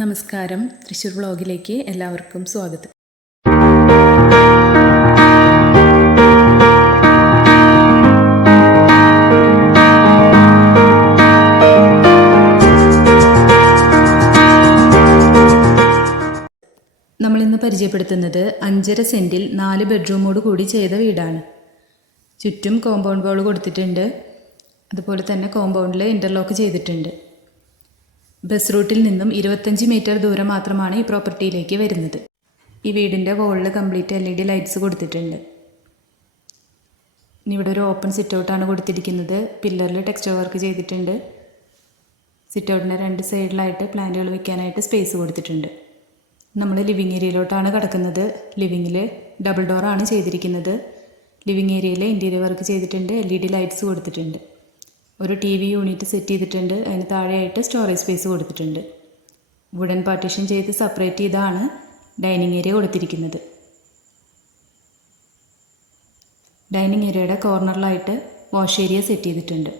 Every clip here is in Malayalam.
നമസ്കാരം. തൃശ്ശൂർ വ്ളോഗിലേക്ക് എല്ലാവർക്കും സ്വാഗതം. നമ്മളിന്ന് പരിചയപ്പെടുത്തുന്നത് അഞ്ചര സെന്റിൽ നാല് ബെഡ്റൂമോട് കൂടി ചെയ്ത വീടാണ്. ചുറ്റും കോമ്പൗണ്ട് വാൾ കൊടുത്തിട്ടുണ്ട്. അതുപോലെ തന്നെ കോമ്പൗണ്ടിൽ ഇന്റർലോക്ക് ചെയ്തിട്ടുണ്ട്. ബസ് റൂട്ടിൽ നിന്നും ഇരുപത്തഞ്ച് മീറ്റർ ദൂരം മാത്രമാണ് ഈ പ്രോപ്പർട്ടിയിലേക്ക് വരുന്നത്. ഈ വീടിന്റെ വോളിൽ complete L E D lights കൊടുത്തിട്ടുണ്ട്. ഇവിടെ ഒരു ഓപ്പൺ സിറ്റ് ഔട്ടാണ് കൊടുത്തിരിക്കുന്നത്. പില്ലറിൽ ടെക്സ്റ്റർ വർക്ക് ചെയ്തിട്ടുണ്ട്. സിറ്റ് ഔട്ടിന്റെ രണ്ട് സൈഡിലായിട്ട് പ്ലാന്റുകൾ വെക്കാനായിട്ട് സ്പേസ് കൊടുത്തിട്ടുണ്ട്. നമ്മൾ ലിവിങ് ഏരിയയിലോട്ടാണ് കിടക്കുന്നത്. ലിവിങ്ങിൽ ഡബിൾ ഡോറാണ് ചെയ്തിരിക്കുന്നത്. ലിവിങ് ഏരിയയിൽ ഇന്റീരിയർ വർക്ക് ചെയ്തിട്ടുണ്ട്. എൽ ഇ ഡി ലൈറ്റ്സ് കൊടുത്തിട്ടുണ്ട്. ഒരു ടി വി യൂണിറ്റ് സെറ്റ് ചെയ്തിട്ടുണ്ട്. അതിന് താഴെയായിട്ട് സ്റ്റോറേജ് സ്പേസ് കൊടുത്തിട്ടുണ്ട്. വുഡൻ പാർട്ടീഷൻ ചെയ്ത് സെപ്പറേറ്റ് ചെയ്താണ് ഡൈനിങ് ഏരിയ കൊടുത്തിരിക്കുന്നത്. ഡൈനിങ് ഏരിയയുടെ കോർണറിലായിട്ട് വാഷ് ഏരിയ സെറ്റ് ചെയ്തിട്ടുണ്ട്.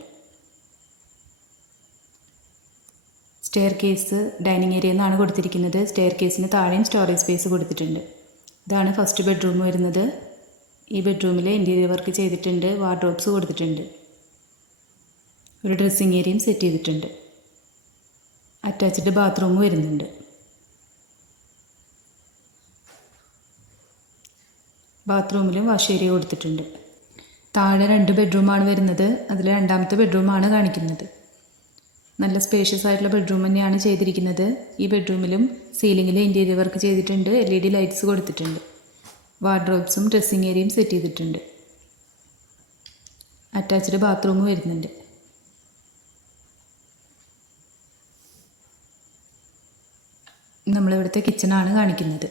സ്റ്റെയർ കേസ് ഡൈനിങ് ഏരിയ എന്നാണ് കൊടുത്തിരിക്കുന്നത്. സ്റ്റെയർ കേസിന് താഴെയും സ്റ്റോറേജ് സ്പേസ് കൊടുത്തിട്ടുണ്ട്. ഇതാണ് ഫസ്റ്റ് ബെഡ്റൂം വരുന്നത്. ഈ ബെഡ്റൂമിൽ ഇന്റീരിയർ വർക്ക് ചെയ്തിട്ടുണ്ട്. വാർഡ്രോബ്സ് കൊടുത്തിട്ടുണ്ട്. ഒരു ഡ്രസ്സിങ് ഏരിയയും സെറ്റ് ചെയ്തിട്ടുണ്ട്. അറ്റാച്ച്ഡ് ബാത്റൂം വരുന്നുണ്ട്. ബാത്റൂമിലും വാഷ് ഏരിയ കൊടുത്തിട്ടുണ്ട്. താഴെ രണ്ട് ബെഡ്റൂമാണ് വരുന്നത്. അതിൽ രണ്ടാമത്തെ ബെഡ്റൂമാണ് കാണിക്കുന്നത്. നല്ല സ്പേഷ്യസ് ആയിട്ടുള്ള ബെഡ്റൂം തന്നെയാണ് ചെയ്തിരിക്കുന്നത്. ഈ ബെഡ്റൂമിലും സീലിങ്ങിൽ ഇന്റീരിയർ വർക്ക് ചെയ്തിട്ടുണ്ട്. എൽ ഇ ഡി ലൈറ്റ്സ് കൊടുത്തിട്ടുണ്ട്. വാർഡ്രോബ്സും ഡ്രസ്സിങ് ഏരിയയും സെറ്റ് ചെയ്തിട്ടുണ്ട്. അറ്റാച്ച്ഡ് ബാത്റൂം വരുന്നുണ്ട്. നമ്മളിവിടുത്തെ കിച്ചണാണ് കാണിക്കുന്നത്.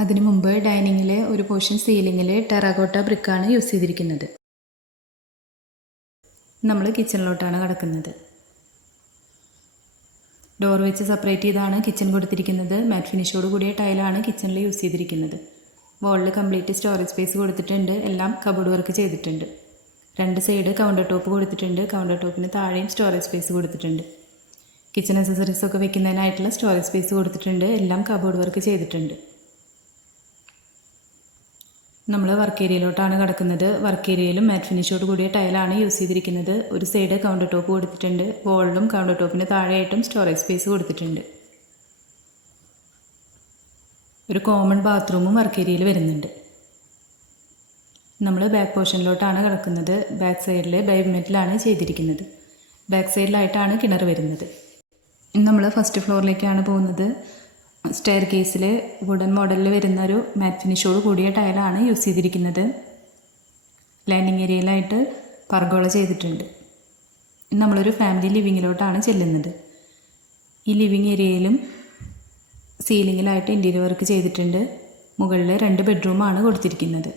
അതിനു മുമ്പ് ഡൈനിങ്ങിലെ ഒരു പോർഷൻ സീലിങ്ങിൽ ടെറാകോട്ട ബ്രിക്കാണ് യൂസ് ചെയ്തിരിക്കുന്നത്. നമ്മൾ കിച്ചണിലോട്ടാണ് കടക്കുന്നത്. ഡോർ വെച്ച് സെപ്പറേറ്റ് ചെയ്താണ് കിച്ചൺ കൊടുത്തിരിക്കുന്നത്. മാറ്റ് ഫിനിഷോട് കൂടിയ ടൈലാണ് കിച്ചണിൽ യൂസ് ചെയ്തിരിക്കുന്നത്. വാളിൽ കംപ്ലീറ്റ് സ്റ്റോറേജ് സ്പേസ് കൊടുത്തിട്ടുണ്ട്. എല്ലാം കബോർഡ് വർക്ക് ചെയ്തിട്ടുണ്ട്. രണ്ട് സൈഡ് കൗണ്ടർ ടോപ്പ് കൊടുത്തിട്ടുണ്ട്. കൗണ്ടർ ടോപ്പിന് താഴെയും സ്റ്റോറേജ് സ്പേസ് കൊടുത്തിട്ടുണ്ട്. കിച്ചൺ അക്സസറീസ് ഒക്കെ വെക്കുന്നതിനായിട്ടുള്ള സ്റ്റോറേജ് സ്പേസ് കൊടുത്തിട്ടുണ്ട്. എല്ലാം കബോർഡ് വർക്ക് ചെയ്തിട്ടുണ്ട്. നമ്മൾ വർക്ക് ഏരിയയിലോട്ടാണ് കിടക്കുന്നത്. വർക്ക് ഏരിയയിലും മാറ്റ് ഫിനിഷോട് കൂടിയ ടൈലാണ് യൂസ് ചെയ്തിരിക്കുന്നത്. ഒരു സൈഡ് കൗണ്ടർ ടോപ്പ് കൊടുത്തിട്ടുണ്ട്. വോളിലും കൗണ്ടർ ടോപ്പിന് താഴെയായിട്ടും സ്റ്റോറേജ് സ്പേസ് കൊടുത്തിട്ടുണ്ട്. ഒരു കോമൺ ബാത്റൂമും വർക്ക് ഏരിയയിൽ വരുന്നുണ്ട്. നമ്മൾ ബാക്ക് പോർഷനിലോട്ടാണ് കിടക്കുന്നത്. ബാക്ക് സൈഡിൽ ബൈബ് ചെയ്തിരിക്കുന്നത്. ബാക്ക് സൈഡിലായിട്ടാണ് കിണർ വരുന്നത്. നമ്മൾ ഫസ്റ്റ് ഫ്ലോറിലേക്കാണ് പോകുന്നത്. സ്റ്റെയർ കേസിൽ വുഡൻ മോഡലിൽ വരുന്ന ഒരു മാറ്റ് ഫിനിഷോട് കൂടിയ ടൈലാണ് യൂസ് ചെയ്തിരിക്കുന്നത്. ലാൻഡിങ് ഏരിയയിലായിട്ട് പർഗോള ചെയ്തിട്ടുണ്ട്. നമ്മളൊരു ഫാമിലി ലിവിങ്ങിലോട്ടാണ് ചെല്ലുന്നത്. ഈ ലിവിങ് ഏരിയയിലും സീലിങ്ങിലായിട്ട് ഇന്റീരിയർ വർക്ക് ചെയ്തിട്ടുണ്ട്. മുകളിൽ രണ്ട് ബെഡ്റൂമാണ് കൊടുത്തിരിക്കുന്നത്.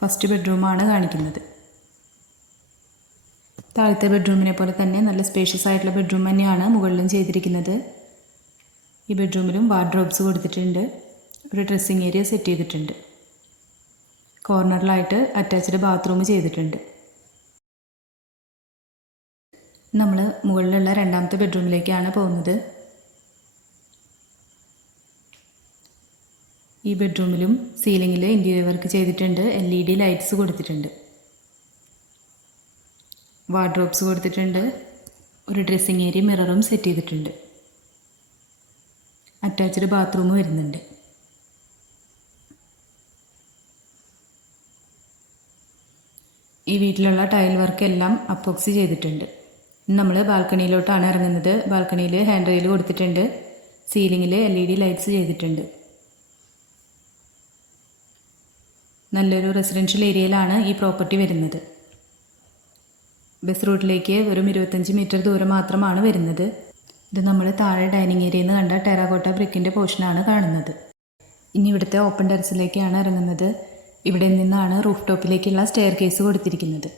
ഫസ്റ്റ് ബെഡ്റൂമാണ് കാണിക്കുന്നത്. താഴത്തെ ബെഡ്റൂമിനെ പോലെ തന്നെ നല്ല സ്പേഷ്യസ് ആയിട്ടുള്ള ബെഡ്റൂം തന്നെയാണ് മുകളിലും ചെയ്തിരിക്കുന്നത്. ഈ ബെഡ്റൂമിലും വാർഡ്രോബ്സ് കൊടുത്തിട്ടുണ്ട്. ഒരു ഡ്രസ്സിങ് ഏരിയ സെറ്റ് ചെയ്തിട്ടുണ്ട്. കോർണറിലായിട്ട് അറ്റാച്ച്ഡ് ബാത്റൂം ചെയ്തിട്ടുണ്ട്. നമ്മൾ മുകളിലുള്ള രണ്ടാമത്തെ ബെഡ്റൂമിലേക്കാണ് പോകുന്നത്. ഈ ബെഡ്റൂമിലും സീലിങ്ങിൽ ഇന്റീരിയർ വർക്ക് ചെയ്തിട്ടുണ്ട്. എൽ ഇ ഡി ലൈറ്റ്സ് കൊടുത്തിട്ടുണ്ട്. വാർഡ്രോബ്സ് കൊടുത്തിട്ടുണ്ട്. ഒരു ഡ്രസ്സിങ് ഏരിയ മിററും സെറ്റ് ചെയ്തിട്ടുണ്ട്. അറ്റാച്ച്ഡ് ബാത്റൂം വരുന്നുണ്ട്. ഈ വീട്ടിലുള്ള ടൈൽ വർക്ക് എല്ലാം അപ്പോക്സി ചെയ്തിട്ടുണ്ട്. നമ്മൾ ബാൽക്കണിയിലോട്ടാണ് ഇറങ്ങുന്നത്. ബാൽക്കണിയിൽ ഹാൻഡ് റെയിൽ കൊടുത്തിട്ടുണ്ട്. സീലിങ്ങിൽ എൽ ഇ ഡി ലൈറ്റ്സ് ചെയ്തിട്ടുണ്ട്. നല്ലൊരു റെസിഡൻഷ്യൽ ഏരിയയിലാണ് ഈ പ്രോപ്പർട്ടി വരുന്നത്. ബസ് റൂട്ടിലേക്ക് വെറും ഇരുപത്തഞ്ച് മീറ്റർ ദൂരം മാത്രമാണ് വരുന്നത്. ഇത് നമ്മൾ താഴെ ഡൈനിങ് ഏരിയയിൽ നിന്ന് കണ്ട ടെറാകോട്ട ബ്രിക്കിന്റെ പോർഷനാണ് കാണുന്നത്. ഇനി ഇവിടുത്തെ ഓപ്പൺ ടെറസിലേക്കാണ് ഇറങ്ങുന്നത്. ഇവിടെ നിന്നാണ് റൂഫ് ടോപ്പിലേക്കുള്ള സ്റ്റെയർ കേസ് കൊടുത്തിരിക്കുന്നത്.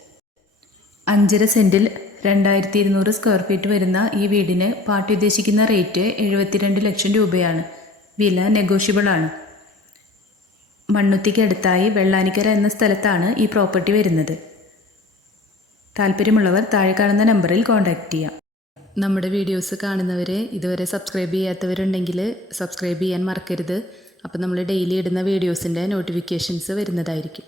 അഞ്ചര സെന്റിൽ രണ്ടായിരത്തി ഇരുന്നൂറ് സ്ക്വയർ ഫീറ്റ് വരുന്ന ഈ വീടിന് പാർട്ടി ഉദ്ദേശിക്കുന്ന റേറ്റ് എഴുപത്തിരണ്ട് ലക്ഷം രൂപയാണ്. വില നെഗോഷ്യബിൾ ആണ്. മണ്ണുത്തിക്ക് അടുത്തായി വെള്ളാനിക്കര എന്ന സ്ഥലത്താണ് ഈ പ്രോപ്പർട്ടി വരുന്നത്. താല്പര്യമുള്ളവർ താഴെ കാണുന്ന നമ്പറിൽ കോൺടാക്റ്റ് ചെയ്യാം. നമ്മുടെ വീഡിയോസ് കാണുന്നവരെ ഇതുവരെ സബ്സ്ക്രൈബ് ചെയ്യാത്തവരുണ്ടെങ്കിൽ സബ്സ്ക്രൈബ് ചെയ്യാൻ മറക്കരുത്. അപ്പോൾ നമ്മൾ ഡെയിലി ഇടുന്ന വീഡിയോസിന്റെ നോട്ടിഫിക്കേഷൻസ് വരുന്നതായിരിക്കും.